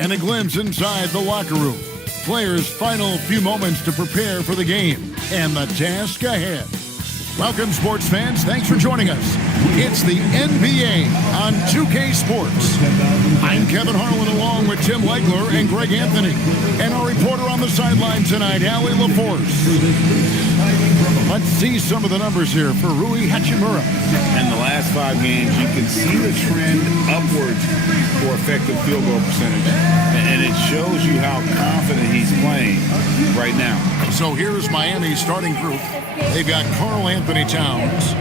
and a glimpse inside the locker room. Players' final few moments to prepare for the game and the task ahead. Welcome, sports fans. Thanks for joining us. It's the NBA on 2K Sports. I'm Kevin Harlan along with Tim Legler and Greg Anthony. And our reporter on the sideline tonight, Allie LaForce. Let's see some of the numbers here for Rui Hachimura. In the last 5 games, you can see the trend upwards for effective field goal percentage. And it shows you how confident he's playing right now. So here's Miami's starting group. They've got Karl Anthony Towns,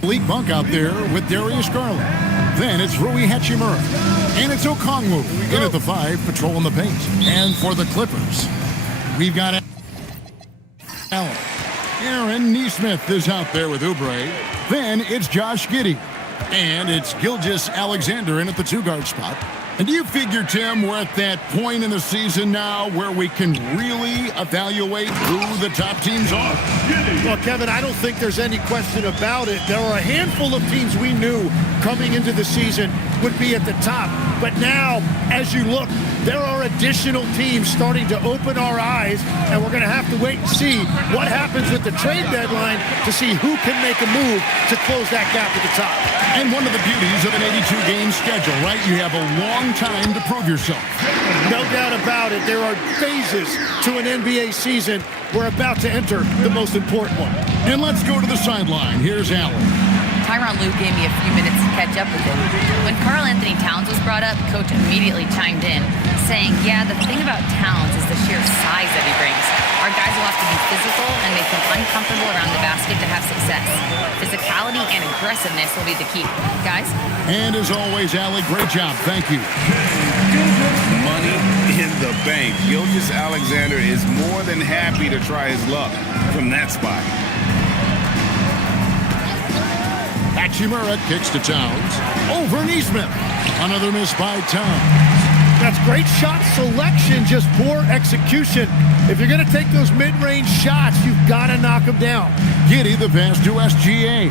Malik Monk out there with Darius Garland. Then it's Rui Hachimura. And it's Okongwu in at the 5, patrolling the paint. And for the Clippers, we've got Allen. Aaron Nesmith is out there with Oubre. Then it's Josh Giddey. And it's Gilgeous-Alexander in at the 2-guard spot. And do you figure, Tim, we're at that point in the season now where we can really evaluate who the top teams are? Well, Kevin, I don't think there's any question about it. There are a handful of teams we knew coming into the season would be at the top. But now, as you look, there are additional teams starting to open our eyes, and we're going to have to wait and see what happens with the trade deadline to see who can make a move to close that gap at the top. And one of the beauties of an 82-game schedule, right? You have a long time to prove yourself. No doubt about it. There are phases to an NBA season. We're about to enter the most important one. And let's go to the sideline. Here's Allen. Tyronn Lue gave me a few minutes to catch up with him. When Karl Anthony Towns was brought up, Coach immediately chimed in, saying, yeah, the thing about Towns is the sheer size that he brings. Our guys will have to be physical and make them uncomfortable around the basket to have success. Physicality and aggressiveness will be the key. Guys? And as always, Allie, great job. Thank you. Money in the bank. Gilgeous-Alexander is more than happy to try his luck from that spot. Hachimura kicks to Towns. Over Nesmith. Another miss by Towns. That's great shot selection, just poor execution. If you're going to take those mid-range shots, you've got to knock them down. Giddey the pass to SGA.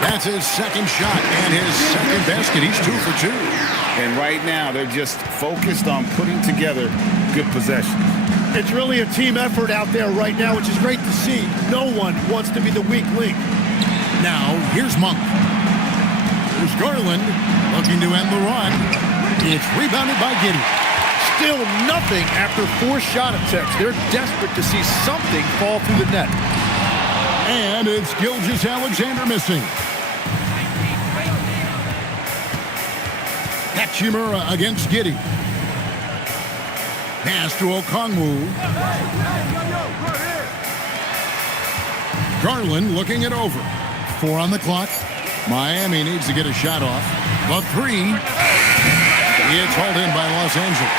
That's his second shot and his second basket. He's 2 for 2. And right now, they're just focused on putting together good possession. It's really a team effort out there right now, which is great to see. No one wants to be the weak link. Now, here's Monk. Here's Garland looking to end the run. It's rebounded by Giddey. Still nothing after 4 shot attempts. They're desperate to see something fall through the net. And it's Gilgeous-Alexander missing. Hachimura against Giddey. Pass to Okongwu. Garland looking it over. 4 on the clock. Miami needs to get a shot off. The 3. It's hauled in by Los Angeles.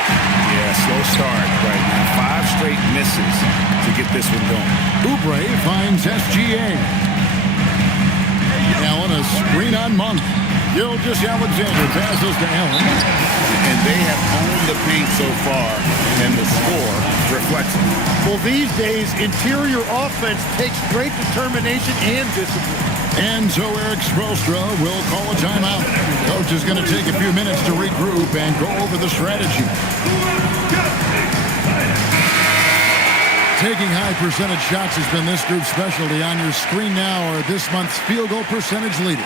Yeah, slow start right now. 5 straight misses to get this one going. Oubre finds SGA. Allen a screen on Monk. Gilgeous-Alexander passes to Allen. And they have owned the paint so far, and the score reflects it. Well, these days, interior offense takes great determination and discipline. And so Eric Spoelstra will call a timeout. Coach is going to take a few minutes to regroup and go over the strategy. Taking high percentage shots has been this group's specialty. On your screen now are this month's field goal percentage leaders.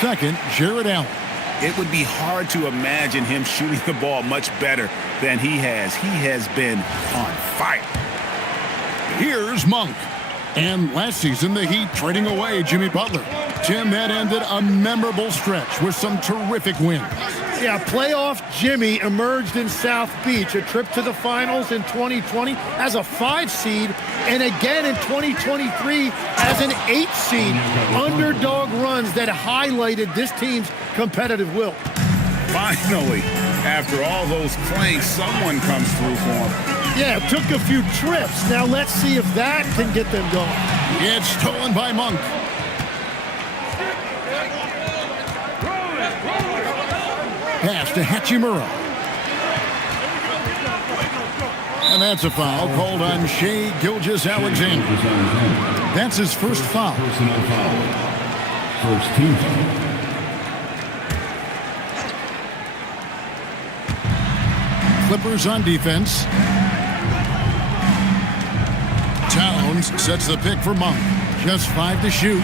Second, Jared Allen. It would be hard to imagine him shooting the ball much better than he has. He has been on fire. Here's Monk. And last season, the Heat trading away Jimmy Butler. Tim, that ended a memorable stretch with some terrific wins. Yeah, playoff Jimmy emerged in South Beach, a trip to the finals in 2020 as a 5 seed, and again in 2023 as an 8 seed. Underdog runs that highlighted this team's competitive will. Finally, after all those clanks, someone comes through for him. Yeah, it took a few trips. Now let's see if that can get them going. It's stolen by Monk. Pass to Hachimura. And that's a foul called on Shea Gilgeous-Alexander. That's his first foul. Personal foul. First team foul. Clippers on defense. Towns sets the pick for Monk. Just 5 to shoot.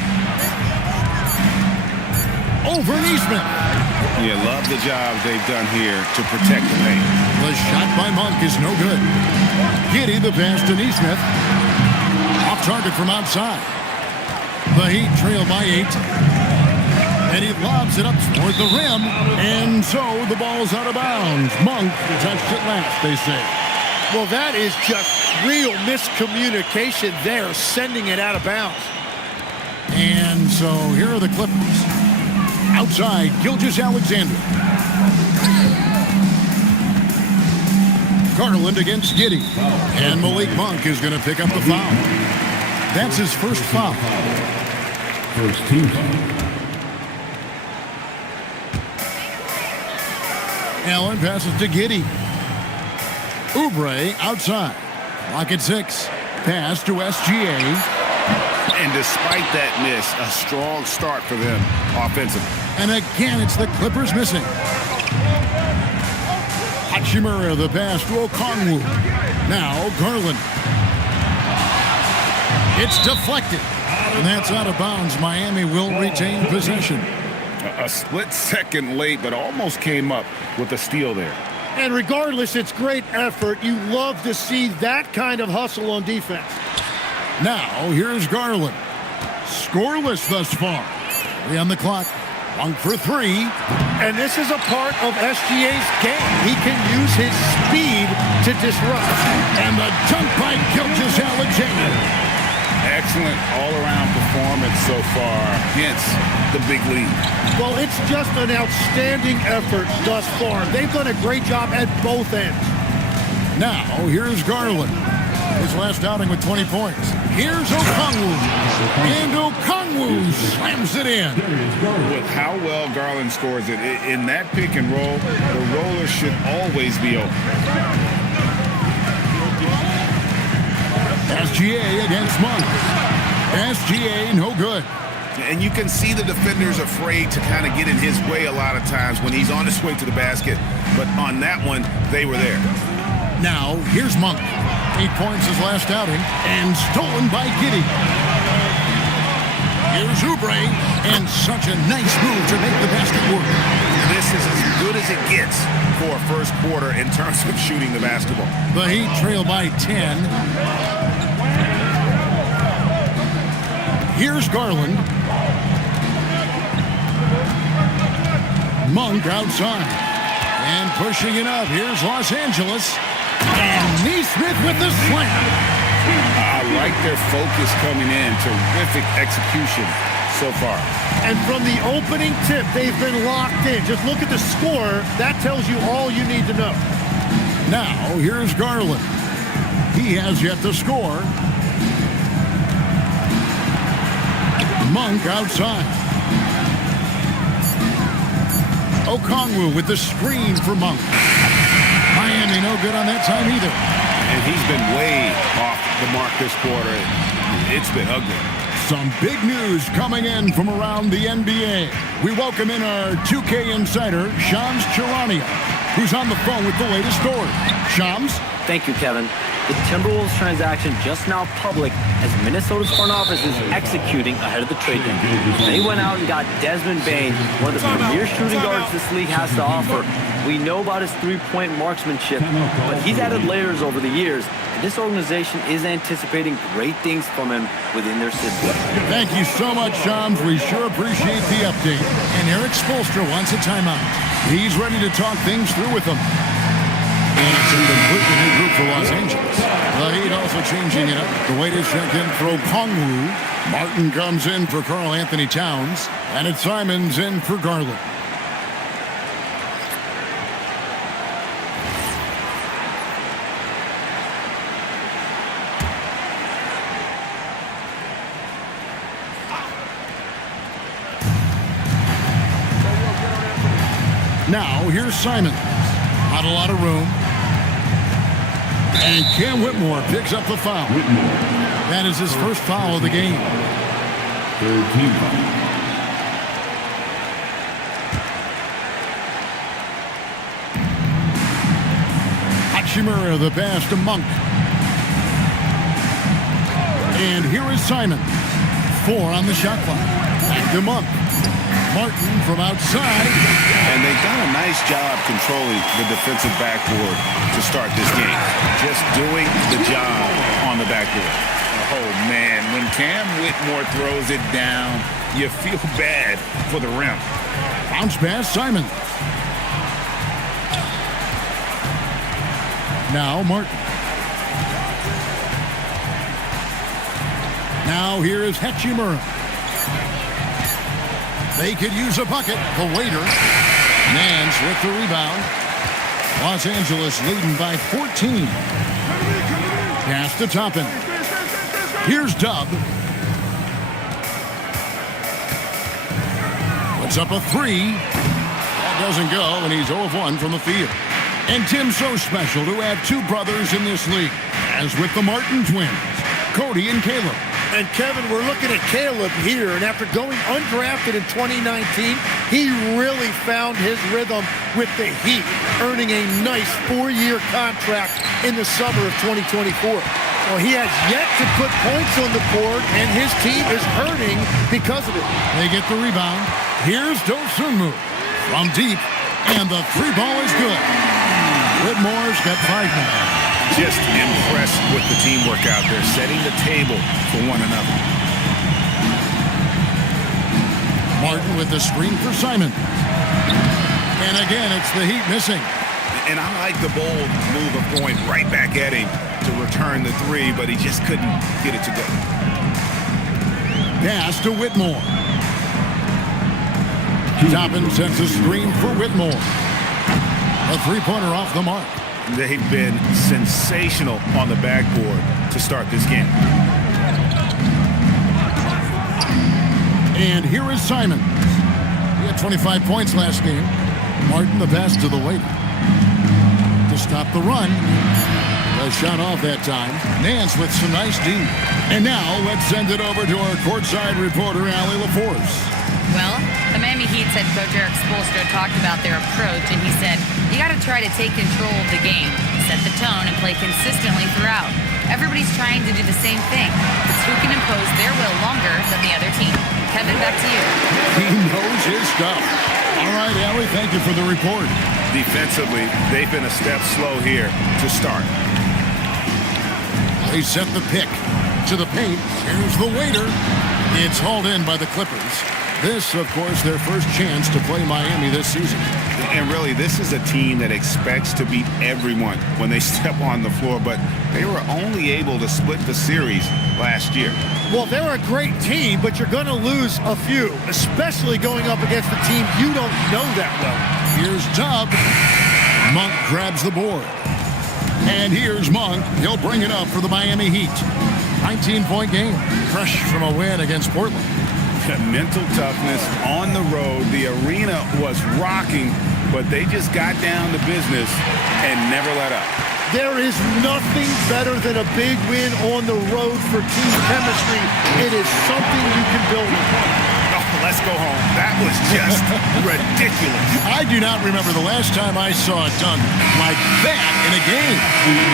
Over Neesmith. Yeah, love the job they've done here to protect the paint. The shot by Monk is no good. Giddey the pass to Neesmith. Off target from outside. The Heat trail by 8. And he lobs it up toward the rim. And so the ball's out of bounds. Monk touched it last, they say. Well, that is just real miscommunication there, sending it out of bounds. And so here are the Clippers. Outside, Gilgeous-Alexander. Garland against Giddey. And Malik Monk is going to pick up the foul. That's his first foul. First team foul. Allen passes to Giddey. Oubre outside. Lock at 6. Pass to SGA. And despite that miss, a strong start for them offensively. And again, it's the Clippers missing. Hachimura the pass to Okongwu. Now Garland. It's deflected. And that's out of bounds. Miami will retain possession. A split second late, but almost came up with a steal there. And regardless, it's great effort. You love to see that kind of hustle on defense. Now, here's Garland. Scoreless thus far. 3 on the clock. Monk for 3. And this is a part of SGA's game. He can use his speed to disrupt. And the dunk by Gilgeous-Alexander. Excellent all-around performance so far, hence the big lead. Well, it's just an outstanding effort thus far. They've done a great job at both ends. Now, here's Garland. His last outing with 20 points. Here's Okongwu. And Okongwu slams it in. With how well Garland scores it, in that pick and roll, the roller should always be open. SGA against Monk. SGA no good. And you can see the defenders afraid to kind of get in his way a lot of times when he's on his way to the basket. But on that one, they were there. Now, here's Monk. 8 points his last outing. And stolen by Giddey. Here's Oubre. And such a nice move to make the basket work. This is as good as it gets for a first quarter in terms of shooting the basketball. The Heat trail by 10. Here's Garland. Monk outside. And pushing it up. Here's Los Angeles. And Neesmith with the slam. I like their focus coming in. Terrific execution so far. And from the opening tip, they've been locked in. Just look at the score. That tells you all you need to know. Now, here's Garland. He has yet to score. Monk outside. Okongwu with the screen for Monk. Miami no good on that time either. And he's been way off the mark this quarter. It's been ugly. Some big news coming in from around the NBA. We welcome in our 2K insider, Shams Charania, who's on the phone with the latest story. Shams? Thank you, Kevin. The Timberwolves transaction just now public as Minnesota's front office is executing ahead of the trade deadline. They went out and got Desmond Bane, one of the premier shooting guards this league has to offer. We know about his three-point marksmanship, but he's added layers over the years, and this organization is anticipating great things from him within their system. Thank you so much, Shams. We sure appreciate the update. And Eric Spoelstra wants a timeout. He's ready to talk things through with them. And it's a completely new group for Los Angeles. The Heat also changing it up. The way to check in for Okongwu. Martin comes in for Karl Anthony Towns. And it's Simons in for Garland. Now, here's Simons. Not a lot of room. And Cam Whitmore picks up the foul. That is his first foul of the game. Third team foul. Hachimura, the pass to Monk. And here is Simon. 4 on the shot clock. Back to Monk. Martin from outside. And they've done a nice job controlling the defensive backboard to start this game. Just doing the job on the backboard. Oh, man, when Cam Whitmore throws it down, you feel bad for the rim. Bounce pass, Simon. Now Martin. Now here is Hachimura. They could use a bucket. The waiter. Nance with the rebound. Los Angeles leading by 14. Pass to Toppin. Here's Dub. Puts up a 3. That doesn't go, and he's 0 of 1 from the field. And Tim's so special to have 2 brothers in this league, as with the Martin twins, Cody and Caleb. And Kevin, we're looking at Caleb here, and after going undrafted in 2019, he really found his rhythm with the Heat, earning a nice 4-year contract in the summer of 2024. Well, he has yet to put points on the board, and his team is hurting because of it. They get the rebound. Here's Dosunmu from deep, and the 3 ball is good. Whitmore's got 5 now. Just impressed with the teamwork out there, setting the table for one another. Martin with the screen for Simon. And again, it's the Heat missing. And I like the bold move of going right back at him to return the 3, but he just couldn't get it to go. Pass to Whitmore. Toppin sends a screen for Whitmore. A 3-pointer off the mark. They've been sensational on the backboard to start this game. And here is Simon. He had 25 points last game. Martin the pass to the waiter. To stop the run. A shot off that time. Nance with some nice D. And now let's send it over to our courtside reporter, Allie LaForce. Well, the Miami Heat's head coach Eric Spoelstra talked about their approach, and he said, you got to try to take control of the game, set the tone, and play consistently throughout. Everybody's trying to do the same thing. It's who can impose their will longer than the other team. Kevin, back to you. He knows his stuff. All right, Allie, thank you for the report. Defensively, they've been a step slow here to start. They set the pick to the paint. Here's the waiter. It's hauled in by the Clippers. This, of course, their first chance to play Miami this season. And really, this is a team that expects to beat everyone when they step on the floor, but they were only able to split the series last year. Well, they're a great team, but you're going to lose a few, especially going up against a team you don't know that well. Here's Dub. Monk grabs the board. And here's Monk. He'll bring it up for the Miami Heat. 19-point game. Fresh from a win against Portland. Mental toughness on the road. The arena was rocking, but they just got down to business and never let up. There is nothing better than a big win on the road for team chemistry. It is something you can build upon. Oh, let's go home. That was just ridiculous. I do not remember the last time I saw it done like that in a game.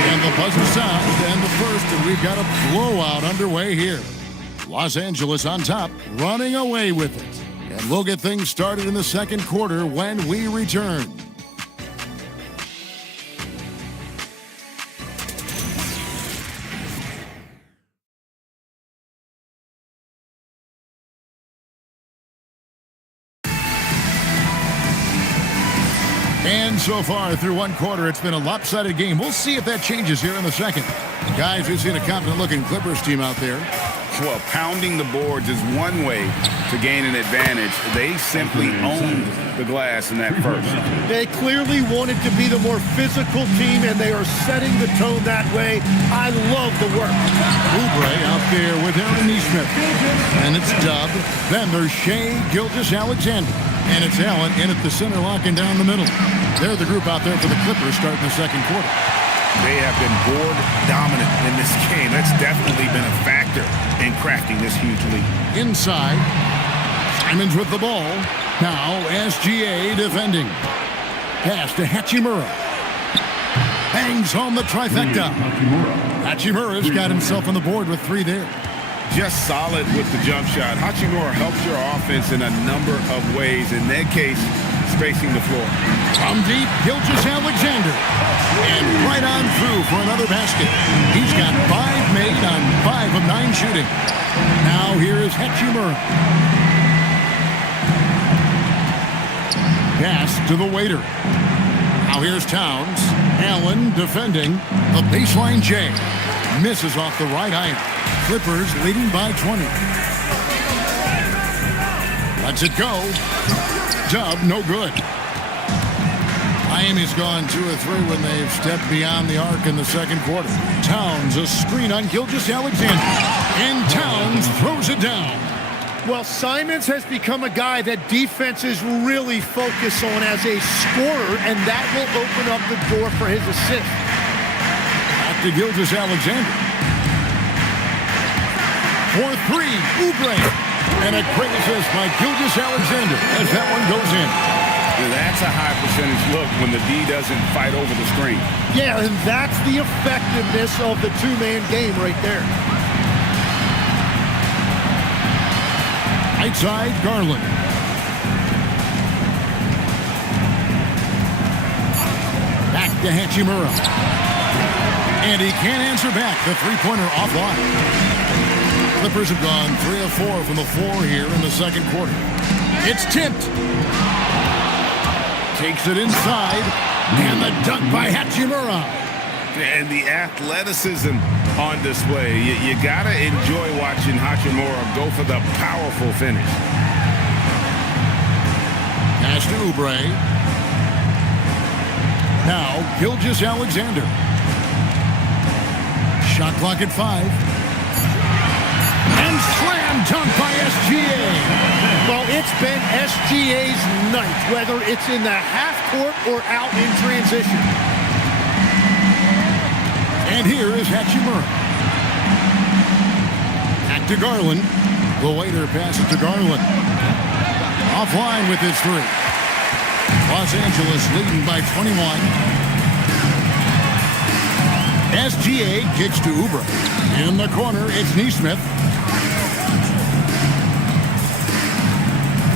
And the buzzer sound and the first, and we've got a blowout underway here. Los Angeles on top, running away with it. And we'll get things started in the second quarter when we return. And so far through one quarter, it's been a lopsided game. We'll see if that changes here in the second. Guys, we've seen a confident-looking Clippers team out there. Well, pounding the boards is one way to gain an advantage. They simply owned the glass in that first. They clearly wanted to be the more physical team, and they are setting the tone that way. I love the work. Oubre out there with Aaron Nesmith. And it's Dub. Then there's Shea Gilgeous-Alexander. And it's Allen in at the center, locking down the middle. They're the group out there for the Clippers starting the second quarter. They have been board dominant in this game. That's definitely been a factor in crafting this huge lead. Inside, Simons with the ball. Now SGA defending. Pass to Hachimura. Bangs home the trifecta. Hachimura's got himself on the board with 3 there. Just solid with the jump shot. Hachimura helps your offense in a number of ways. In that case, spacing the floor. From deep, Gilgeous-Alexander. And right on through for another basket. He's got 5 made on 5 of 9 shooting. Now here is Hachimura. Pass to the waiter. Now here's Towns. Allen defending. The baseline J. Misses off the right iron. Clippers leading by 20. Lets it go. Dub, no good. Miami's gone 2 of 3 when they've stepped beyond the arc in the second quarter. Towns, a screen on Gilgeous-Alexander. And Towns throws it down. Well, Simons has become a guy that defenses really focus on as a scorer, and that will open up the door for his assist. Back to Gilgeous-Alexander. For 3, Oubre. And a great assist by Gilgeous-Alexander as that one goes in. That's a high percentage look when the D doesn't fight over the screen. Yeah, and that's the effectiveness of the two-man game right there. Right side, Garland. Back to Hachimura. And he can't answer back. The three-pointer offline. Clippers have gone 3 of 4 from the floor here in the second quarter. It's tipped. Takes it inside. And the dunk by Hachimura. And the athleticism on display. You got to enjoy watching Hachimura go for the powerful finish. Pass to Oubre. Now, Gilgeous-Alexander. Shot clock at 5. And slam dunk by SGA. Well, it's been SGA's night, whether it's in the half court or out in transition. And here is Hachimura. Back to Garland. The waiter passes to Garland. Offline with his 3. Los Angeles leading by 21. SGA kicks to Oubre. In the corner, it's Nesmith.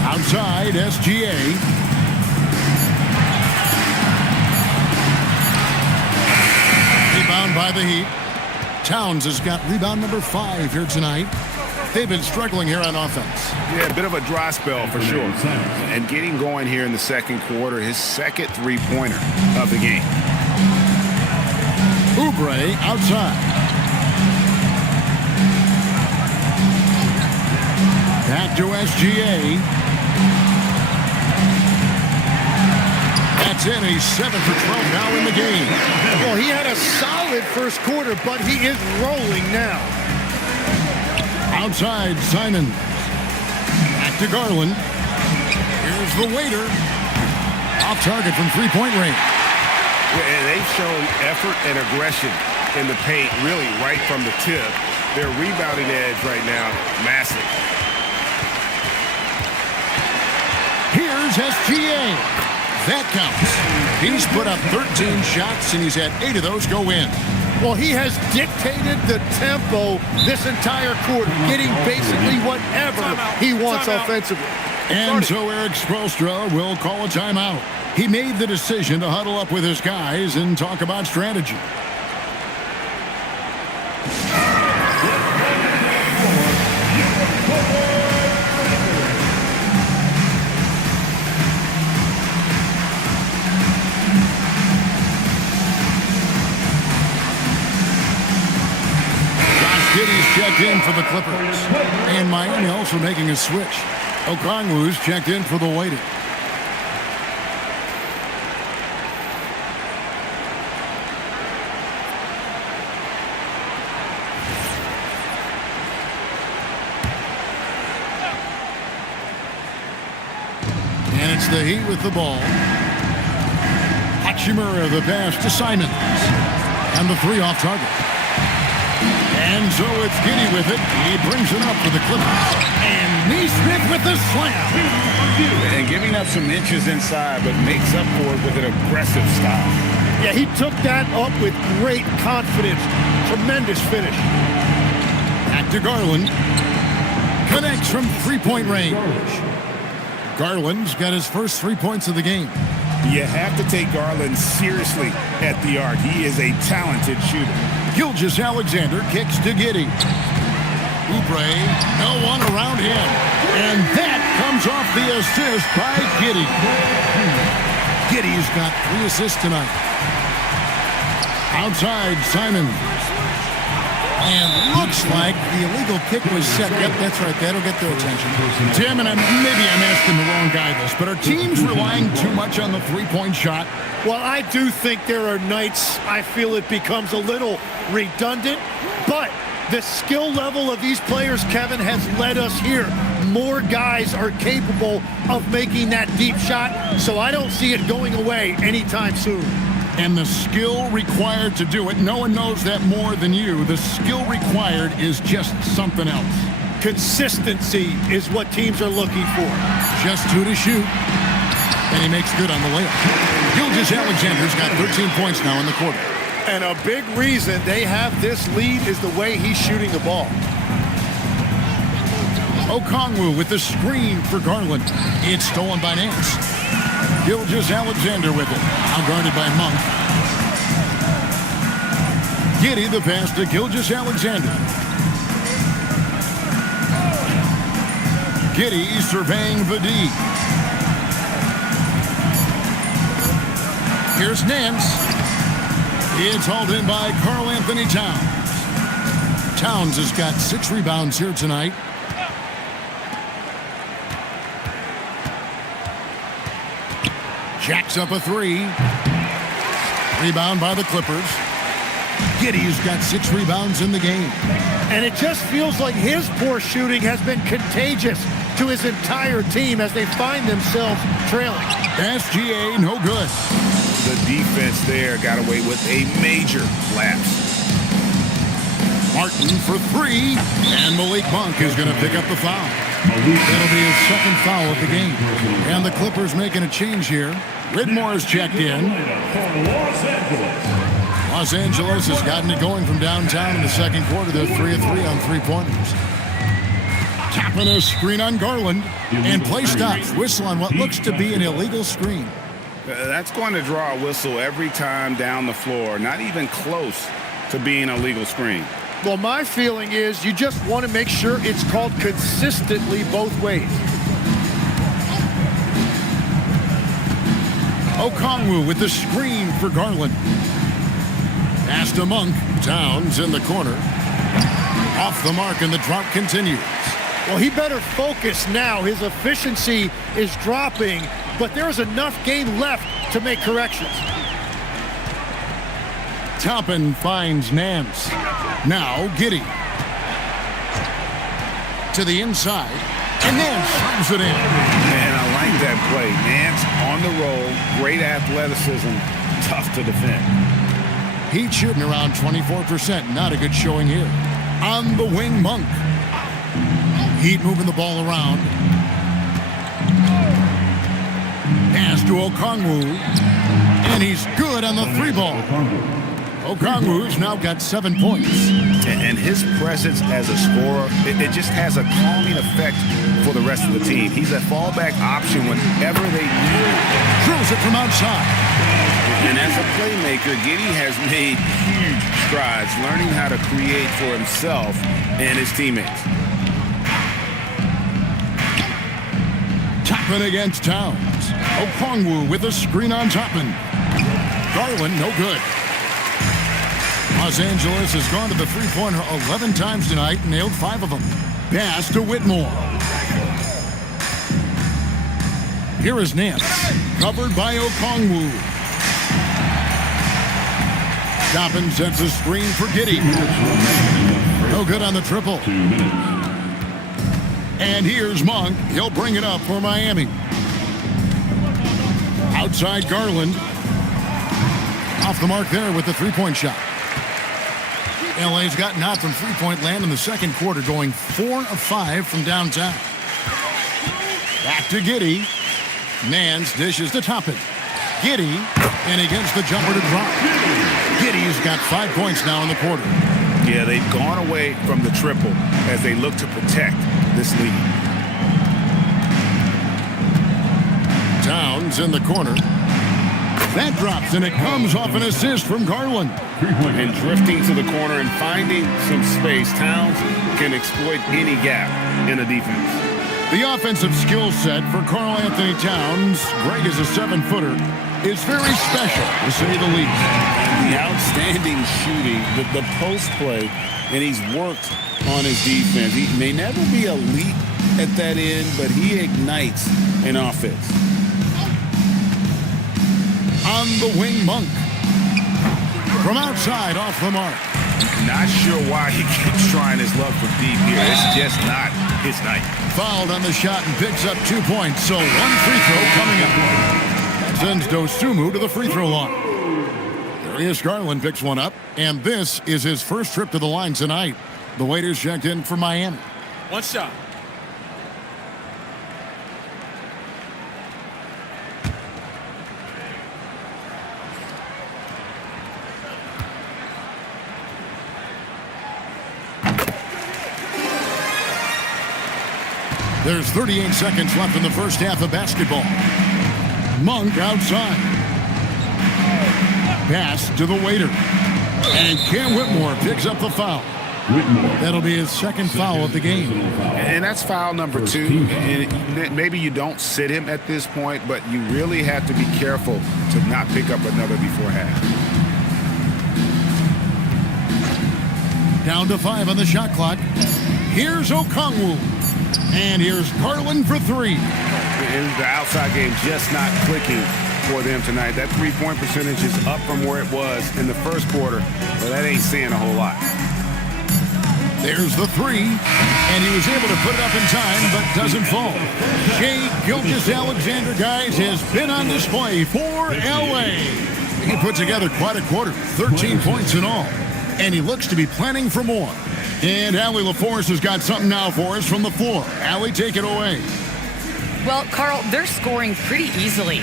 Outside, SGA. Rebound by the Heat. Towns has got rebound number 5 here tonight. They've been struggling here on offense. Yeah, a bit of a dry spell for sure. And getting going here in the second quarter, his second three-pointer of the game. Oubre outside. Back to SGA. That's in. He's 7 for 12 now in the game. Well, he had a solid first quarter, but he is rolling now. Outside, Simons. Back to Garland. Here's the waiter. Off target from three-point range. And they've shown effort and aggression in the paint, really right from the tip. Their rebounding edge right now, massive. Here's SGA. That counts. He's put up 13 shots, and he's had 8 of those go in. Well, he has dictated the tempo this entire quarter, getting basically whatever he wants offensively. And so Eric Spoelstra will call a timeout. He made the decision to huddle up with his guys and talk about strategy. checked in for the Clippers. And Miami also making a switch. Okongwu's checked in for the waiting. And it's the Heat with the ball. Hachimura the pass to Simons. And the three off target. And so it's Giddey with it. He brings it up for the Clippers. And Neesmith with the slam. And giving up some inches inside, but makes up for it with an aggressive style. Yeah, he took that up with great confidence. Tremendous finish. Back to Garland. Connects from three-point range. Garland's got his first 3 points of the game. You have to take Garland seriously at the arc. He is a talented shooter. Gilgeous-Alexander kicks to Giddey. Oubre, no one around him. And that comes off the assist by Giddey. Giddey's got 3 assists tonight. Outside, Simon. And looks like the illegal kick was set. Yep, that's right. That'll get their attention. Tim, and maybe I'm asking the wrong guy this, but are teams relying too much on the three-point shot? Well, I do think there are nights I feel it becomes a little redundant, but the skill level of these players, Kevin, has led us here. More guys are capable of making that deep shot, so I don't see it going away anytime soon. And the skill required to do it, no one knows that more than you. The skill required is just something else. Consistency is what teams are looking for. Just 2 to shoot. And he makes good on the layup. Gilgeous-Alexander's got 13 points now in the quarter. And a big reason they have this lead is the way he's shooting the ball. Okongwu with the screen for Garland. It's stolen by Nance. Gilgeous-Alexander with it. Now guarded by Monk. Giddey the pass to Gilgeous-Alexander. Giddey surveying the D. Here's Nance. It's hauled in by Karl-Anthony Towns. Towns has got 6 rebounds here tonight. Jacks up a 3. Rebound by the Clippers. Giddey's got 6 rebounds in the game. And it just feels like his poor shooting has been contagious to his entire team as they find themselves trailing. SGA no good. The defense there got away with a major lapse. Martin for 3. And Malik Monk is going to pick up the foul. That'll be his second foul of the game. And the Clippers making a change here. Widmore's checked in. Los Angeles has gotten it going from downtown in the second quarter. They're 3 of 3 on three-pointers. Tapping a screen on Garland. And play stops. Whistle on what looks to be an illegal screen. That's going to draw a whistle every time down the floor. Not even close to being a legal screen. Well, my feeling is you just want to make sure it's called consistently both ways. Okongwu with the screen for Garland. Pass to Monk. Towns in the corner. Off the mark, and the drought continues. Well, he better focus now. His efficiency is dropping, but there's enough game left to make corrections. Toppin finds Nance. Now Giddey. To the inside. And Nance throws it in. Man, I like that play. Nance on the roll. Great athleticism. Tough to defend. Heat shooting around 24%. Not a good showing here. On the wing, Monk. Heat moving the ball around. Pass to Okongwu. And he's good on the 3-ball. Okongwu's now got 7 points. And his presence as a scorer, it just has a calming effect for the rest of the team. He's a fallback option whenever they need it. Throws it from outside. And as a playmaker, Giddey has made huge strides learning how to create for himself and his teammates. Toppin against Towns. Okongwu with a screen on Toppin. Garland, no good. Los Angeles has gone to the three-pointer 11 times tonight and nailed 5 of them. Pass to Whitmore. Here is Nance, covered by Okongwu. Dobbin sets a screen for Giddey. No good on the triple. 2 minutes. And here's Monk. He'll bring it up for Miami. Outside Garland. Off the mark there with the three-point shot. LA's gotten out from three-point land in the second quarter, going 4 of 5 from downtown. Back to Giddey. Nance dishes to Toppin. Giddey, and he gets the jumper to drop. Giddey's got 5 points now in the quarter. Yeah, they've gone away from the triple as they look to protect this lead. Towns in the corner. That drops, and it comes off an assist from Garland. And drifting to the corner and finding some space, Towns can exploit any gap in a defense. The offensive skill set for Karl Anthony Towns, Greg is a 7-footer, is very special, to say the least. The outstanding shooting, the post play, and he's worked on his defense. He may never be elite at that end, but he ignites an offense. On the wing, Monk. From outside, off the mark. Not sure why he keeps trying his luck for deep here. It's just not his night. Fouled on the shot and picks up 2 points, so 1 free throw coming up. That sends Dosunmu to the free throw line. Darius Garland picks one up, and this is his first trip to the line tonight. The waiters checked in for Miami. One shot. There's 38 seconds left in the first half of basketball. Monk outside. Pass to the waiter. And Cam Whitmore picks up the foul. Whitmore. That'll be his second foul of the game. And that's foul number 2. And maybe you don't sit him at this point, but you really have to be careful to not pick up another before half. Down to 5 on the shot clock. Here's Okongwu. And here's Garland for 3. And the outside game just not clicking for them tonight. That three-point percentage is up from where it was in the first quarter, but that ain't saying a whole lot. There's the 3, and he was able to put it up in time, but doesn't fall. Shai Gilgeous-Alexander, guys, has been on display for LA. He put together quite a quarter, 13 points in all, and he looks to be planning for more. And Allie LaForce has got something now for us from the floor. Allie, take it away. Well, Carl, they're scoring pretty easily.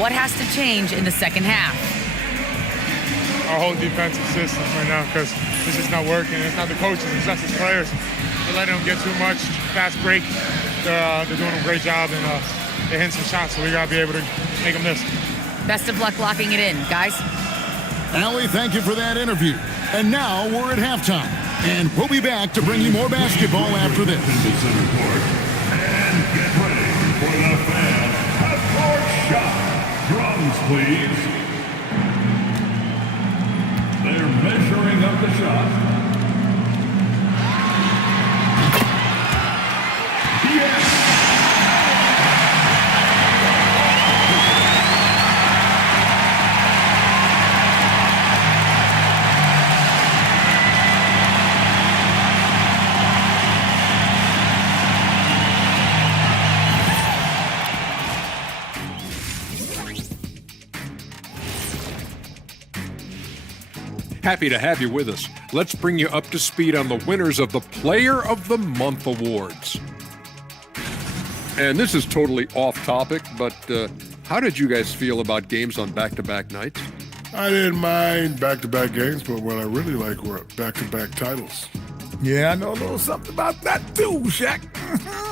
What has to change in the second half? Our whole defensive system right now, because it's just not working. It's not the coaches, it's just the players. They're letting them get too much fast break. They're doing a great job, and they're hitting some shots, so we got to be able to make them miss. Best of luck locking it in, guys. Allie, thank you for that interview. And now we're at halftime. And we'll be back to bring you more basketball after this. And get ready for the fan half-court shot. Drums, please. They're measuring up the shot. Yes! Happy to have you with us. Let's bring you up to speed on the winners of the Player of the Month awards. And this is totally off topic, but how did you guys feel about games on back-to-back nights? I didn't mind back-to-back games, but what I really like were back-to-back titles. Yeah, I know a little something about that too, Shaq.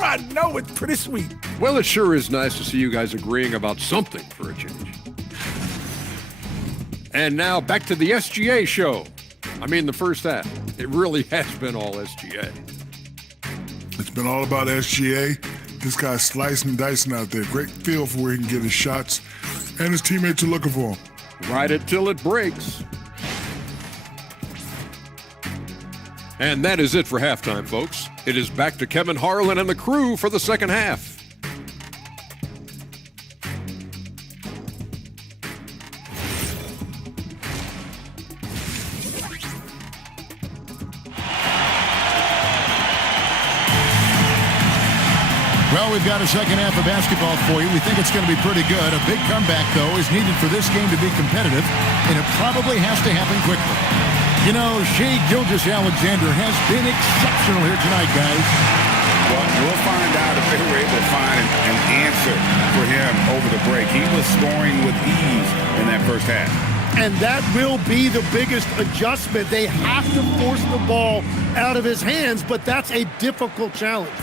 I know it's pretty sweet. Well, it sure is nice to see you guys agreeing about something for a change. And now back to the SGA show. I mean, the first half. It really has been all SGA. It's been all about SGA. This guy's slicing and dicing out there. Great feel for where he can get his shots, and his teammates are looking for him. Ride it till it breaks. And that is it for halftime, folks. It is back to Kevin Harlan and the crew for the second half. Well, we've got a second half of basketball for you. We think it's going to be pretty good. A big comeback, though, is needed for this game to be competitive, and it probably has to happen quickly. You know, Shai Gilgeous-Alexander has been exceptional here tonight, guys. Well, we'll find out if they were able to find an answer for him over the break. He was scoring with ease in that first half. And that will be the biggest adjustment. They have to force the ball out of his hands, but that's a difficult challenge.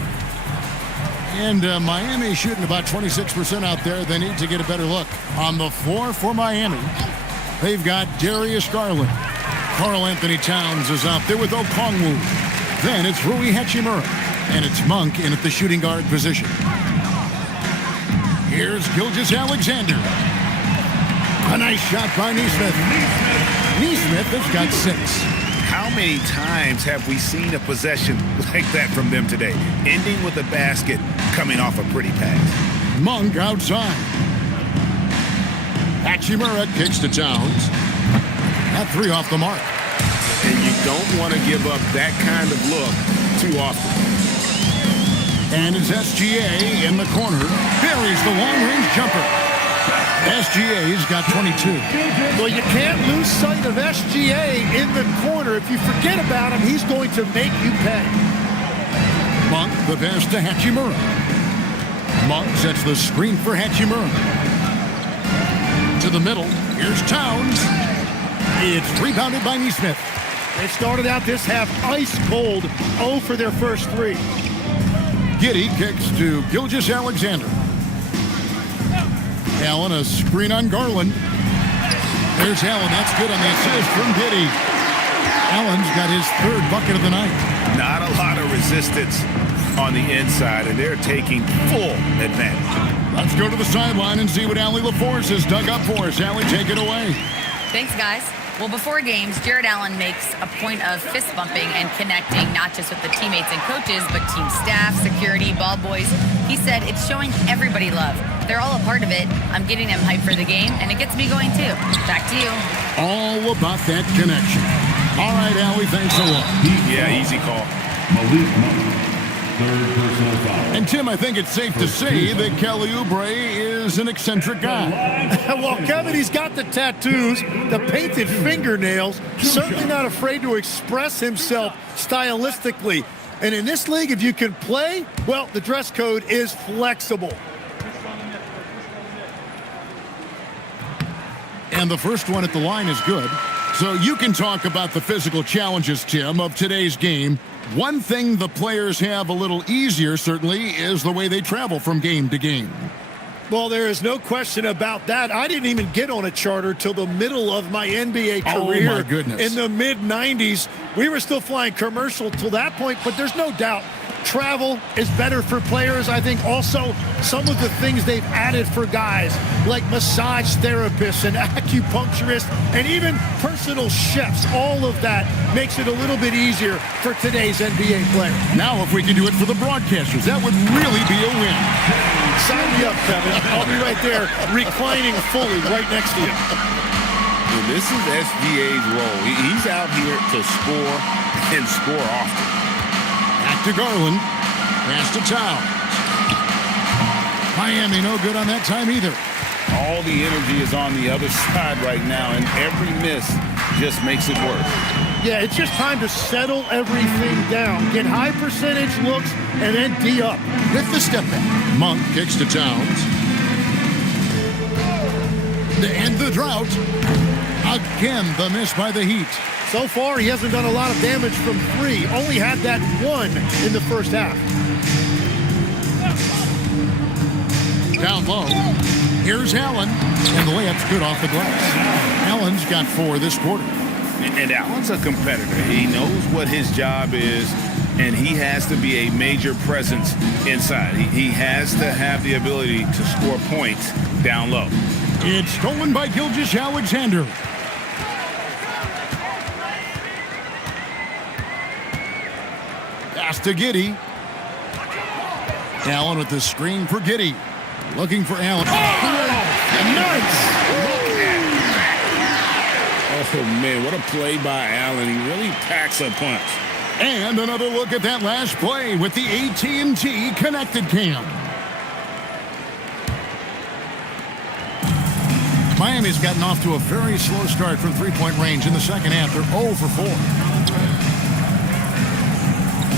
And Miami shooting about 26% out there. They need to get a better look. On the floor for Miami, they've got Darius Garland. Karl Anthony Towns is out there with Okongwu. Then it's Rui Hachimura. And it's Monk in at the shooting guard position. Here's Gilgeous-Alexander. A nice shot by Nesmith. Nesmith has got 6. How many times have we seen a possession like that from them today? Ending with a basket, coming off a pretty pass. Monk outside. Hachimura kicks to Towns. That 3 off the mark. And you don't want to give up that kind of look too often. And it's SGA in the corner. Buries the long-range jumper. SGA's got 22. Well, you can't lose sight of SGA in the corner. If you forget about him, he's going to make you pay. Monk, the pass to Hachimura. Monk sets the screen for Hachimura. To the middle. Here's Towns. It's rebounded by Nesmith. They started out this half ice cold. 0 for their first 3. Giddey kicks to Gilgeous-Alexander. Allen, a screen on Garland. There's Allen. That's good on the assist from Giddey. Allen's got his 3rd bucket of the night. Not a lot of resistance on the inside, and they're taking full advantage. Let's go to the sideline and see what Allie LaForce has dug up for us. Allie, take it away. Thanks, guys. Well, before games, Jared Allen makes a point of fist bumping and connecting not just with the teammates and coaches, but team staff, security, ball boys. He said it's showing everybody love. They're all a part of it. I'm getting them hyped for the game, and it gets me going too. Back to you. All about that connection. All right, Allie, thanks a lot. Yeah, easy call. Malik Monk, 3rd personal foul. And Tim, I think it's safe to say that Kelly Oubre is an eccentric guy. Well, Kevin, he's got the tattoos, the painted fingernails, certainly not afraid to express himself stylistically. And in this league, if you can play, well, the dress code is flexible. And the first one at the line is good. So you can talk about the physical challenges, Tim, of today's game. One thing the players have a little easier, certainly, is the way they travel from game to game. Well, there is no question about that. I didn't even get on a charter till the middle of my NBA career. Oh, my goodness. In the mid-90s. We were still flying commercial till that point, but there's no doubt travel is better for players. I think also some of the things they've added for guys like massage therapists and acupuncturists and even personal chefs, all of that makes it a little bit easier for today's NBA player. Now, if we can do it for the broadcasters, that would really be a win. Sign me up, Kevin. I'll be right there reclining fully right next to you. Well, this is SGA's role. He's out here to score and score often. Back to Garland. Pass to Towns. Miami no good on that time either. All the energy is on the other side right now, and every miss just makes it worse. Yeah, it's just time to settle everything down. Get high percentage looks and then D up. With the step back. Monk kicks to Towns. To end the drought. Again, the miss by the Heat. So far, he hasn't done a lot of damage from 3. Only had that 1 in the first half. Down low. Here's Allen. And the layup's good off the glass. Allen's got 4 this quarter. And Allen's a competitor. He knows what his job is, and he has to be a major presence inside. He has to have the ability to score points down low. It's stolen by Gilgeous-Alexander. Pass to Giddey. Allen with the screen for Giddey. Looking for Allen. Nice! Oh, man, what a play by Allen. He really packs a punch. And another look at that last play with the AT&T Connected Cam. Miami's gotten off to a very slow start from three-point range in the second half. They're 0 for 4.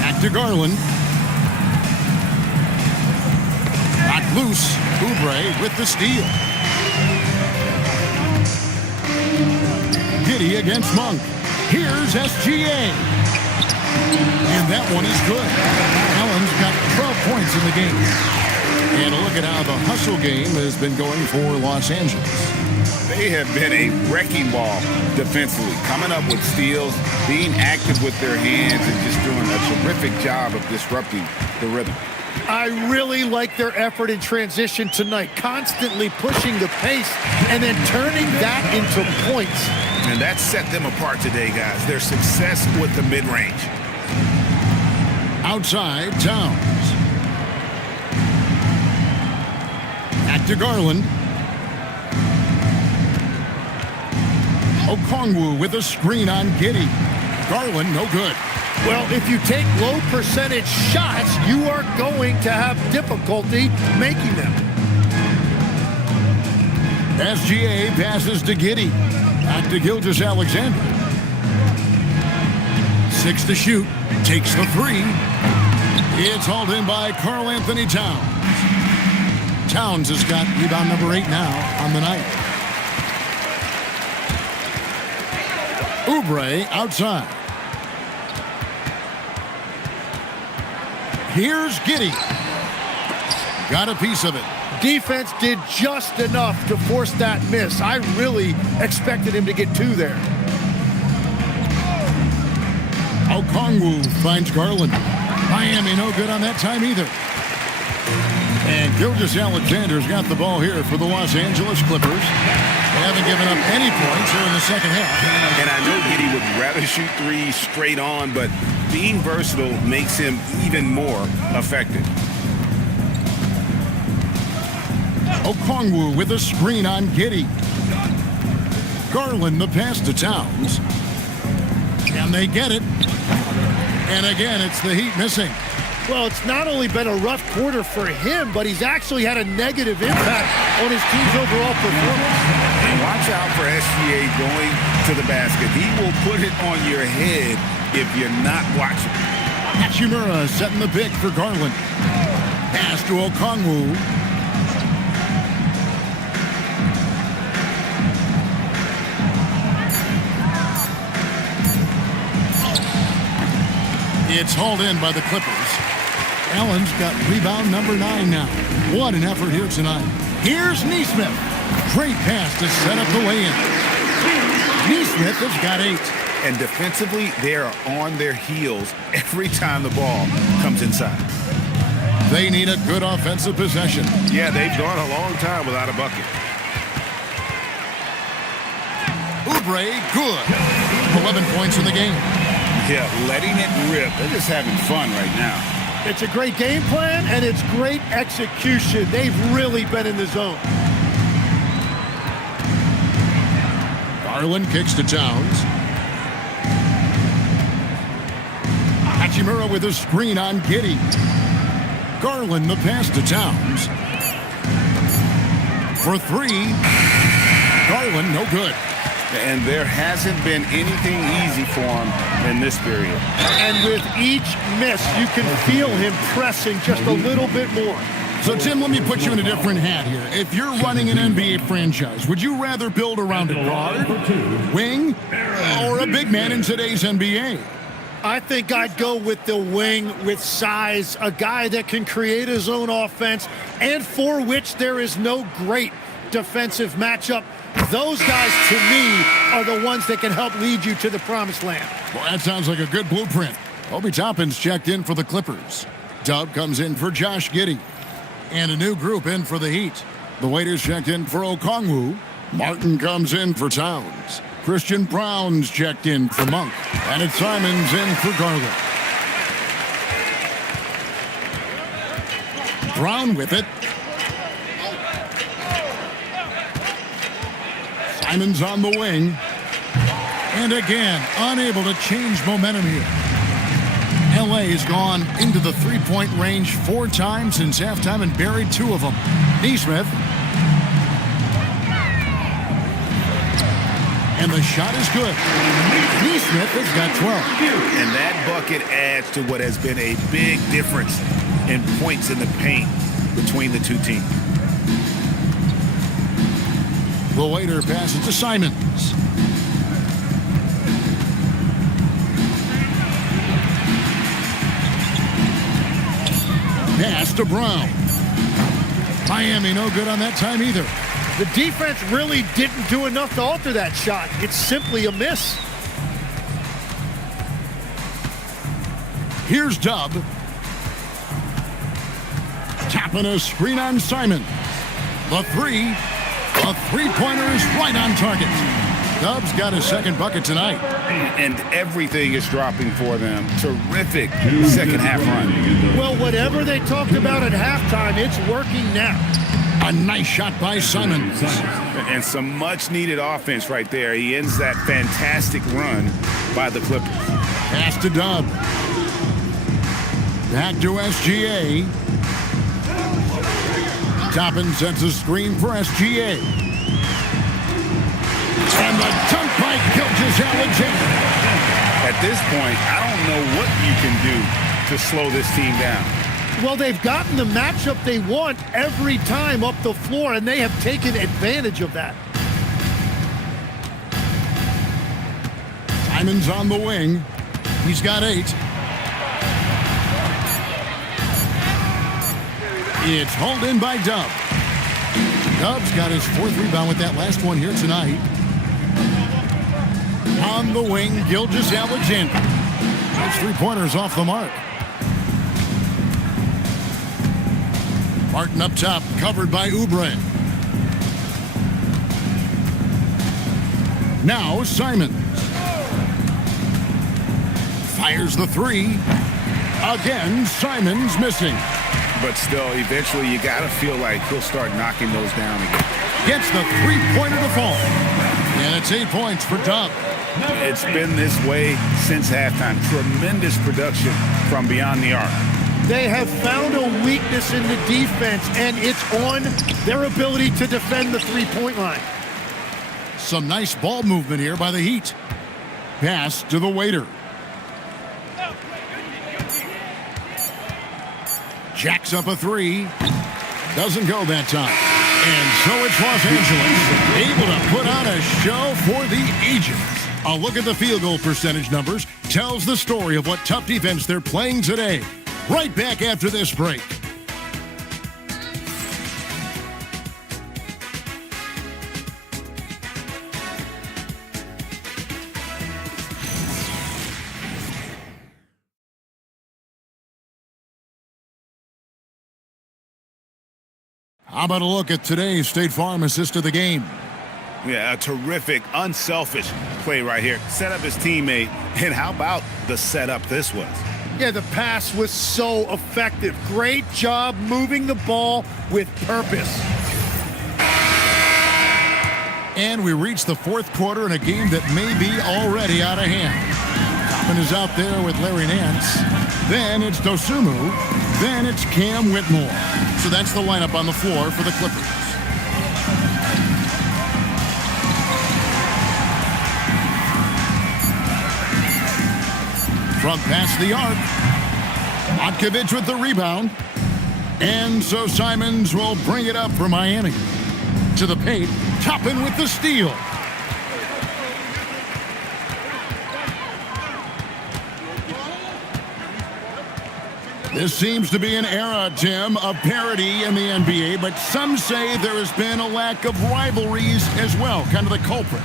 Back to Garland. Back loose. Oubre with the steal. Giddey against Monk. Here's SGA. And that one is good. Allen's got 12 points in the game. And a look at how the hustle game has been going for Los Angeles. They have been a wrecking ball defensively, coming up with steals, being active with their hands, and just doing a terrific job of disrupting the rhythm. I really like their effort in transition tonight, constantly pushing the pace and then turning that into points. And that set them apart today, guys. Their success with the mid-range. Outside, Towns. Back to Garland. Okongwu with a screen on Giddey. Garland, no good. Well, if you take low percentage shots, you are going to have difficulty making them. SGA passes to Giddey. Back to Gilgeous-Alexander. 6 to shoot. Takes the 3. It's hauled in by Karl-Anthony Towns. Towns has got rebound number 8 now on the night. Oubre outside. Here's Giddey. Got a piece of it. Defense did just enough to force that miss. I really expected him to get 2 there. Okongwu finds Garland. Miami no good on that time either. And Gilgeous-Alexander's got the ball here for the Los Angeles Clippers. They haven't given up any points here in the second half. And I know Giddey would rather shoot threes straight on, but being versatile makes him even more effective. Okongwu with a screen on Giddey. Garland the pass to Towns. And they get it. And again, it's the Heat missing. Well, it's not only been a rough quarter for him, but he's actually had a negative impact on his team's overall performance. And watch out for SGA going to the basket. He will put it on your head if you're not watching. Hachimura setting the pick for Garland. Pass to Okongwu. It's hauled in by the Clippers. Allen's got rebound number 9 now. What an effort here tonight. Here's Nesmith. Great pass to set up the lay-in. Nesmith has got 8. And defensively, they are on their heels every time the ball comes inside. They need a good offensive possession. Yeah, they've gone a long time without a bucket. Oubre, good. 11 points in the game. Yeah, letting it rip. They're just having fun right now. It's a great game plan, and it's great execution. They've really been in the zone. Garland kicks to Towns. Hachimura with a screen on Giddey. Garland the pass to Towns. For 3. Garland, no good. And there hasn't been anything easy for him in this period. And with each miss, you can feel him pressing just a little bit more. So, Tim, let me put you in a different hat here. If you're running an NBA franchise, would you rather build around a guard, wing, or a big man in today's NBA? I think I'd go with the wing with size, a guy that can create his own offense and for which there is no great defensive matchup. Those guys, to me, are the ones that can help lead you to the promised land. Well, that sounds like a good blueprint. Obi Toppin's checked in for the Clippers. Dub comes in for Josh Giddey. And a new group in for the Heat. The waiters checked in for Okongwu. Martin comes in for Towns. Christian Brown's checked in for Monk. And it's Simons in for Garland. Brown with it. Simons on the wing. And again, unable to change momentum here. LA has gone into the three-point range 4 times since halftime and buried 2 of them. Neesmith. And the shot is good. Neesmith has got 12. And that bucket adds to what has been a big difference in points in the paint between the two teams. The waiter passes to Simons. Pass to Brown. Miami no good on that time either. The defense really didn't do enough to alter that shot. It's simply a miss. Here's Dub. Tapping a screen on Simon. The three-pointer is right on target. Dub's got his second bucket tonight. And everything is dropping for them. Terrific second half run. Well, whatever they talked about at halftime, it's working now. A nice shot by Simons. And some much-needed offense right there. He ends that fantastic run by the Clippers. Pass to Dub. Back to SGA. Toppin sets a screen for SGA. And the dunk by Gilgeous-Alexander. At this point, I don't know what you can do to slow this team down. Well, they've gotten the matchup they want every time up the floor, and they have taken advantage of that. Simons on the wing. He's got 8. It's hauled in by Dub. Dub's got his 4th rebound with that last one here tonight. On the wing, Gilgeous-Alexander. Those 3-pointers off the mark. Martin up top, covered by Oubre. Now Simons. Fires the 3. Again, Simons missing. But still, eventually, you got to feel like he'll start knocking those down again. Gets the 3-pointer to fall. And it's 8 points for Dub. It's been this way since halftime. Tremendous production from beyond the arc. They have found a weakness in the defense, and it's on their ability to defend the 3-point line. Some nice ball movement here by the Heat. Pass to the waiter. Jacks up a 3. Doesn't go that time. And so it's Los Angeles, able to put on a show for the ages. A look at the field goal percentage numbers tells the story of what tough defense they're playing today. Right back after this break. How about a look at today's State Farm assist of the game? Yeah, a terrific, unselfish play right here. Set up his teammate, and how about the setup this was? Yeah, the pass was so effective. Great job moving the ball with purpose. And we reach the 4th quarter in a game that may be already out of hand. Toppin is out there with Larry Nance. Then it's Dosunmu. Then it's Cam Whitmore. So that's the lineup on the floor for the Clippers. Front past the arc. Otkovich with the rebound. And so Simons will bring it up for Miami. To the paint. Toppin with the steal. This seems to be an era, Tim, of parity in the NBA, but some say there has been a lack of rivalries as well, kind of the culprit.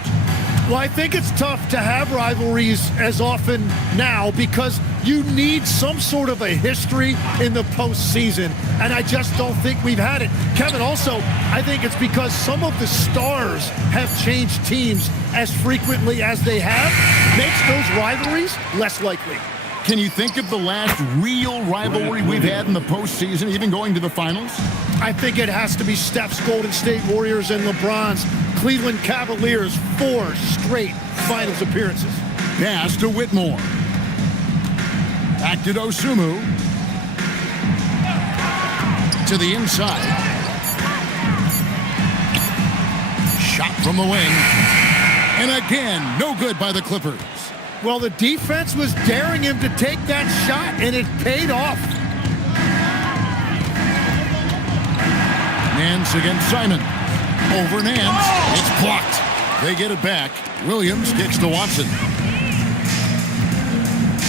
Well, I think it's tough to have rivalries as often now because you need some sort of a history in the postseason, and I just don't think we've had it. Kevin, also, I think it's because some of the stars have changed teams as frequently as they have, makes those rivalries less likely. Can you think of the last real rivalry we've had in the postseason, even going to the finals? I think it has to be Steph's Golden State Warriors and LeBron's Cleveland Cavaliers' 4 straight finals appearances. Pass to Whitmore. Back to Dosumu. To the inside. Shot from the wing. And again, no good by the Clippers. Well, the defense was daring him to take that shot, and it paid off. Nance against Simon. Over Nance. It's blocked. They get it back. Williams kicks to Watson.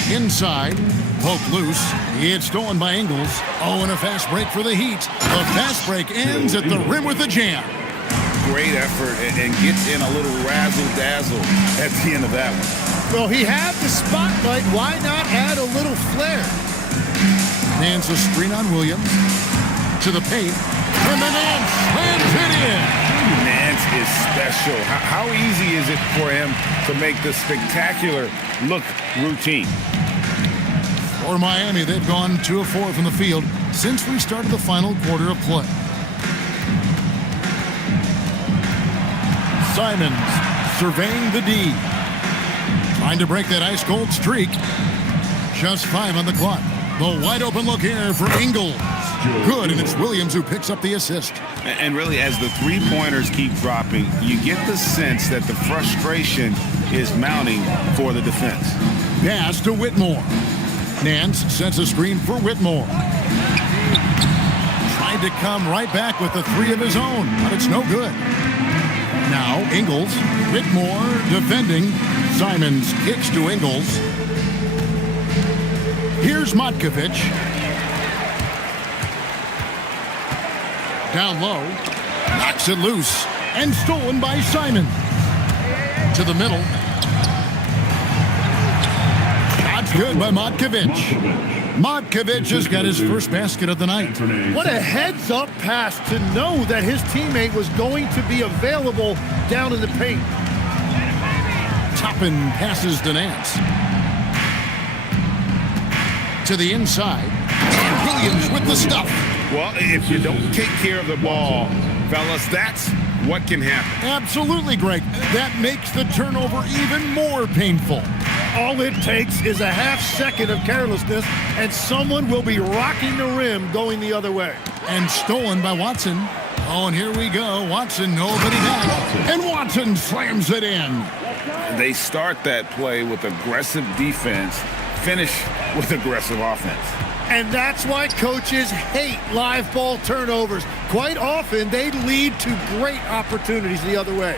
Inside. Poke loose. It's stolen by Ingles. Oh, and a fast break for the Heat. The fast break ends at the rim with a jam. Great effort and gets in a little razzle-dazzle at the end of that one. Well, he had the spotlight. Why not add a little flair? Nance a screen on Williams. To the paint. And the Nance slams it in. Nance is special. How easy is it for him to make the spectacular look routine? For Miami, they've gone 2 of 4 from the field since we started the final quarter of play. Simons surveying the D. Trying to break that ice-cold streak. Just 5 on the clock. The wide-open look here for Ingles. Good, and it's Williams who picks up the assist. And really, as the three-pointers keep dropping, you get the sense that the frustration is mounting for the defense. Pass to Whitmore. Nance sets a screen for Whitmore. Tried to come right back with the 3 of his own, but it's no good. Now, Ingles. Whitmore defending. Simons kicks to Ingles. Here's Matkovic. Down low. Knocks it loose. And stolen by Simon. To the middle. Shot's good by Matkovic. Matkovic has got his first basket of the night. What a heads-up pass to know that his teammate was going to be available down in the paint. Toppin passes to Nance. To the inside. And Williams with the stuff. Well, if you don't take care of the ball, fellas, that's what can happen. Absolutely, Greg. That makes the turnover even more painful. All it takes is a half-second of carelessness, and someone will be rocking the rim going the other way. And stolen by Watson. Oh, and here we go. Watson, nobody back. And Watson slams it in. They start that play with aggressive defense, finish with aggressive offense. And that's why coaches hate live ball turnovers. Quite often, they lead to great opportunities the other way.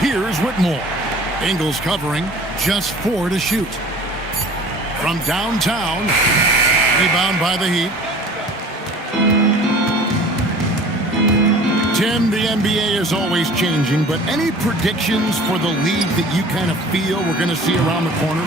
Here's Whitmore. Ingles covering, just 4 to shoot. From downtown, rebound by the Heat. Tim, the NBA is always changing, but any predictions for the league that you kind of feel we're going to see around the corner?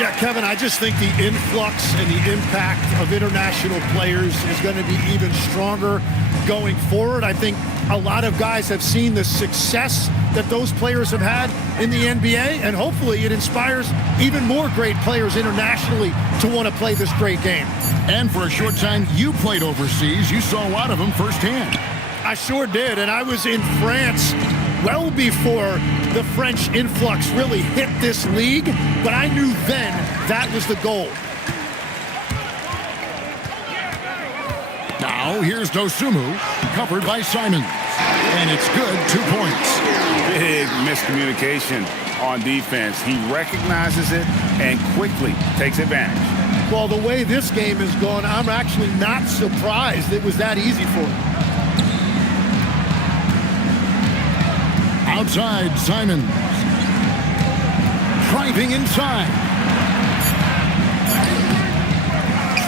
Yeah, Kevin, I just think the influx and the impact of international players is going to be even stronger going forward. I think a lot of guys have seen the success that those players have had in the NBA, and hopefully it inspires even more great players internationally to want to play this great game. And for a short time, you played overseas. You saw a lot of them firsthand. I sure did, and I was in France well before the French influx really hit this league, but I knew then that was the goal. Now, here's Dosumu, covered by Simons. And it's good, 2 points. Big miscommunication on defense. He recognizes it and quickly takes advantage. Well, the way this game has gone, I'm actually not surprised it was that easy for him. Outside, Simons. Driving inside.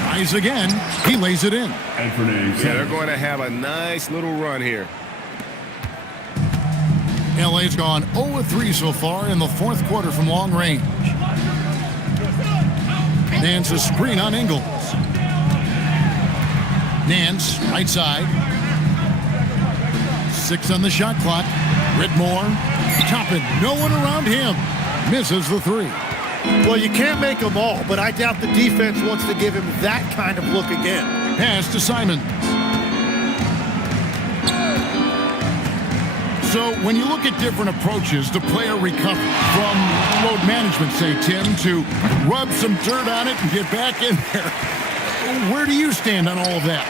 Tries again. He lays it in. Yeah, they're going to have a nice little run here. LA's gone 0-3 so far in the 4th quarter from long range. Nance a screen on Ingles. Nance, right side. 6 on the shot clock. Whitmore, Toppin, no one around him. misses the three. Well, you can't make them all, but I doubt the defense wants to give him that kind of look again. Pass to Simons. So when you look at different approaches to player recovery, from load management, say, Tim, to rub some dirt on it and get back in there, where do you stand on all of that?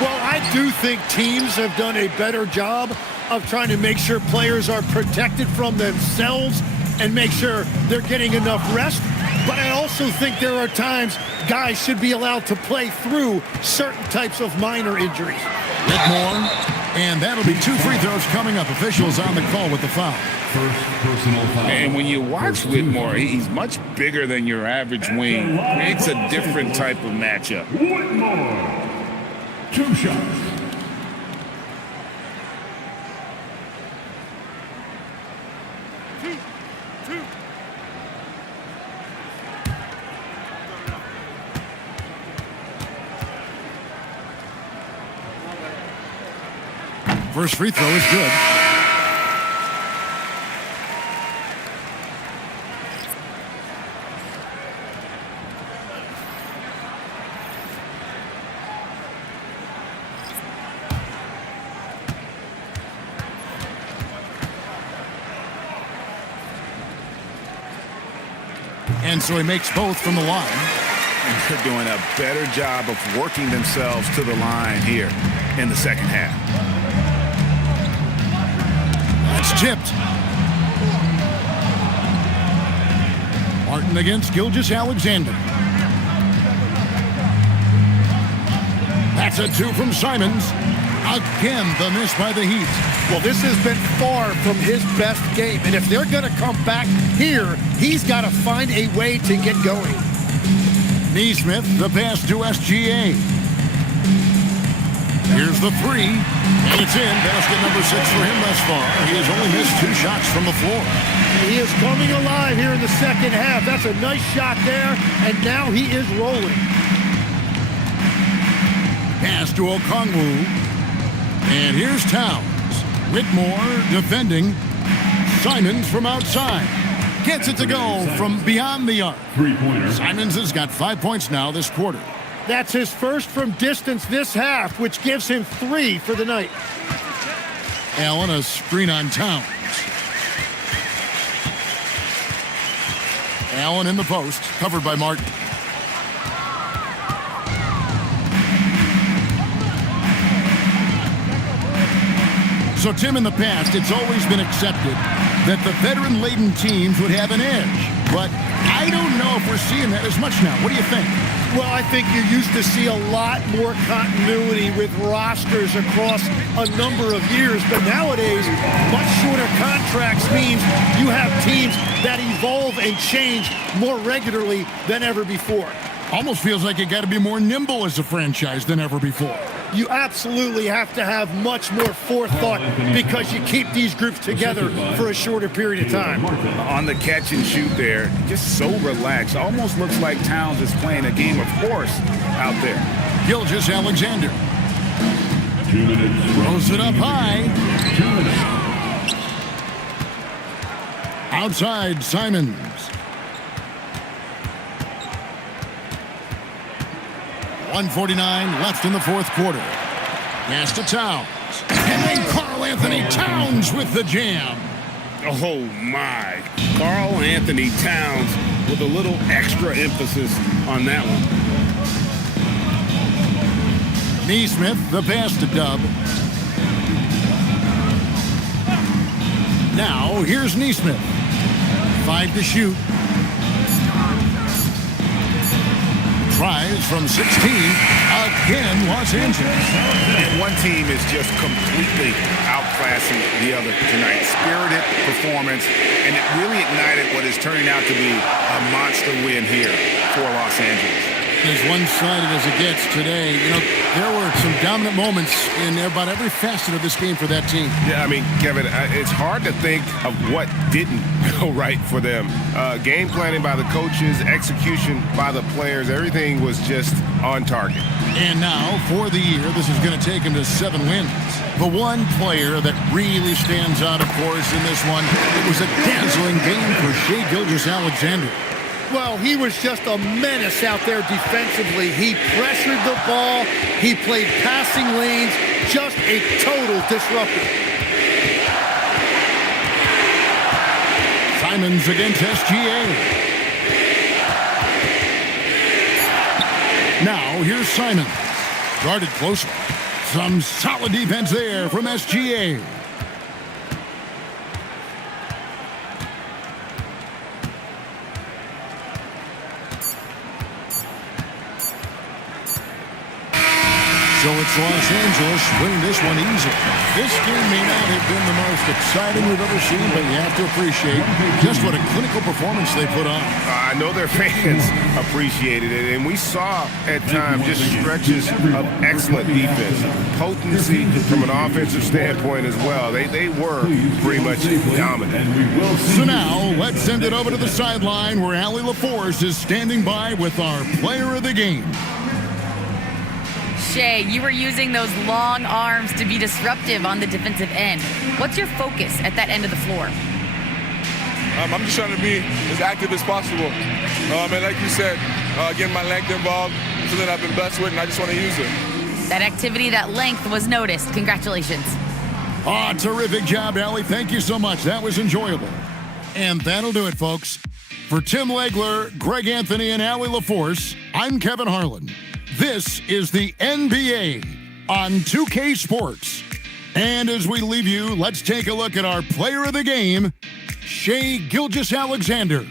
Well, I do think teams have done a better job of trying to make sure players are protected from themselves and make sure they're getting enough rest. But I also think there are times guys should be allowed to play through certain types of minor injuries. Whitmore, and that'll be 2 free throws coming up. Officials on the call with the foul. First personal foul. And when you watch Whitmore, he's much bigger than your average wing. It's a different type of matchup. Whitmore. 2 shots. First free throw is good. And so he makes both from the line. And they're doing a better job of working themselves to the line here in the second half. That's tipped. Martin against Gilgeous-Alexander. That's a 2 from Simons. Again, the miss by the Heat. Well, this has been far from his best game, and if they're going to come back here, he's got to find a way to get going. Neesmith, the pass to SGA. Here's the 3, and it's in. Basket number 6 for him thus far. He has only missed 2 shots from the floor. He is coming alive here in the second half. That's a nice shot there, and now he is rolling. Pass to Okongwu. And here's Towns. Whitmore defending. Simons from outside. Gets it to go from beyond the arc. 3-pointer. Simons has got 5 points now this quarter. That's his first from distance this half, which gives him 3 for the night. Allen, a screen on Towns. Allen in the post, covered by Martin. So, Tim, in the past, it's always been accepted that the veteran-laden teams would have an edge. But I don't know if we're seeing that as much now. What do you think? Well, I think you used to see a lot more continuity with rosters across a number of years. But nowadays, much shorter contracts means you have teams that evolve and change more regularly than ever before. Almost feels like you got to be more nimble as a franchise than ever before. You absolutely have to have much more forethought because you keep these groups together for a shorter period of time. On the catch and shoot there, just so relaxed. Almost looks like Towns is playing a game of horse out there. Gilgeous-Alexander 2 minutes. throws it up high. 2 minutes. Outside, Simons. .149 left in the fourth quarter. Pass to Towns. And then Karl-Anthony Towns with the jam. Oh, my. Karl-Anthony Towns with a little extra emphasis on that one. Neesmith, the pass to Dub. Now, here's Neesmith. 5 to shoot. Tries from 16. Again, Los Angeles. And one team is just completely outclassing the other tonight. Spirited performance, and it really ignited what is turning out to be a monster win here for Los Angeles. as one-sided as it gets today. You know, there were some dominant moments in about every facet of this game for that team. Yeah, I mean, Kevin, it's hard to think of what didn't go right for them. Game planning by the coaches, execution by the players, everything was just on target. And now, for the year, this is going to take him to 7 wins. The one player that really stands out, of course, in this one, it was a dazzling game for Shai Gilgeous-Alexander. Well, he was just a menace out there defensively. He pressured the ball. He played passing lanes. Just a total disruptor. Simons against SGA. Now, here's Simons. Guarded closer. Some solid defense there from SGA. So it's Los Angeles winning this one easily. This game may not have been the most exciting we've ever seen, but you have to appreciate just what a clinical performance they put on. I know their fans appreciated it, and we saw at times just stretches of excellent defense, potency from an offensive standpoint as well. They were pretty much dominant. So now, let's send it over to the sideline where Allie LaForce is standing by with our player of the game. Shai, you were using those long arms to be disruptive on the defensive end. What's your focus at that end of the floor? I'm just trying to be as active as possible. And like you said, getting my length involved, something I've been blessed with, and I just want to use it. That activity, that length was noticed. Congratulations. Ah, terrific job, Allie. Thank you so much. That was enjoyable. And that'll do it, folks. For Tim Legler, Greg Anthony, and Allie LaForce, I'm Kevin Harlan. This is the NBA on 2K Sports. And as we leave you, let's take a look at our player of the game, Shai Gilgeous-Alexander.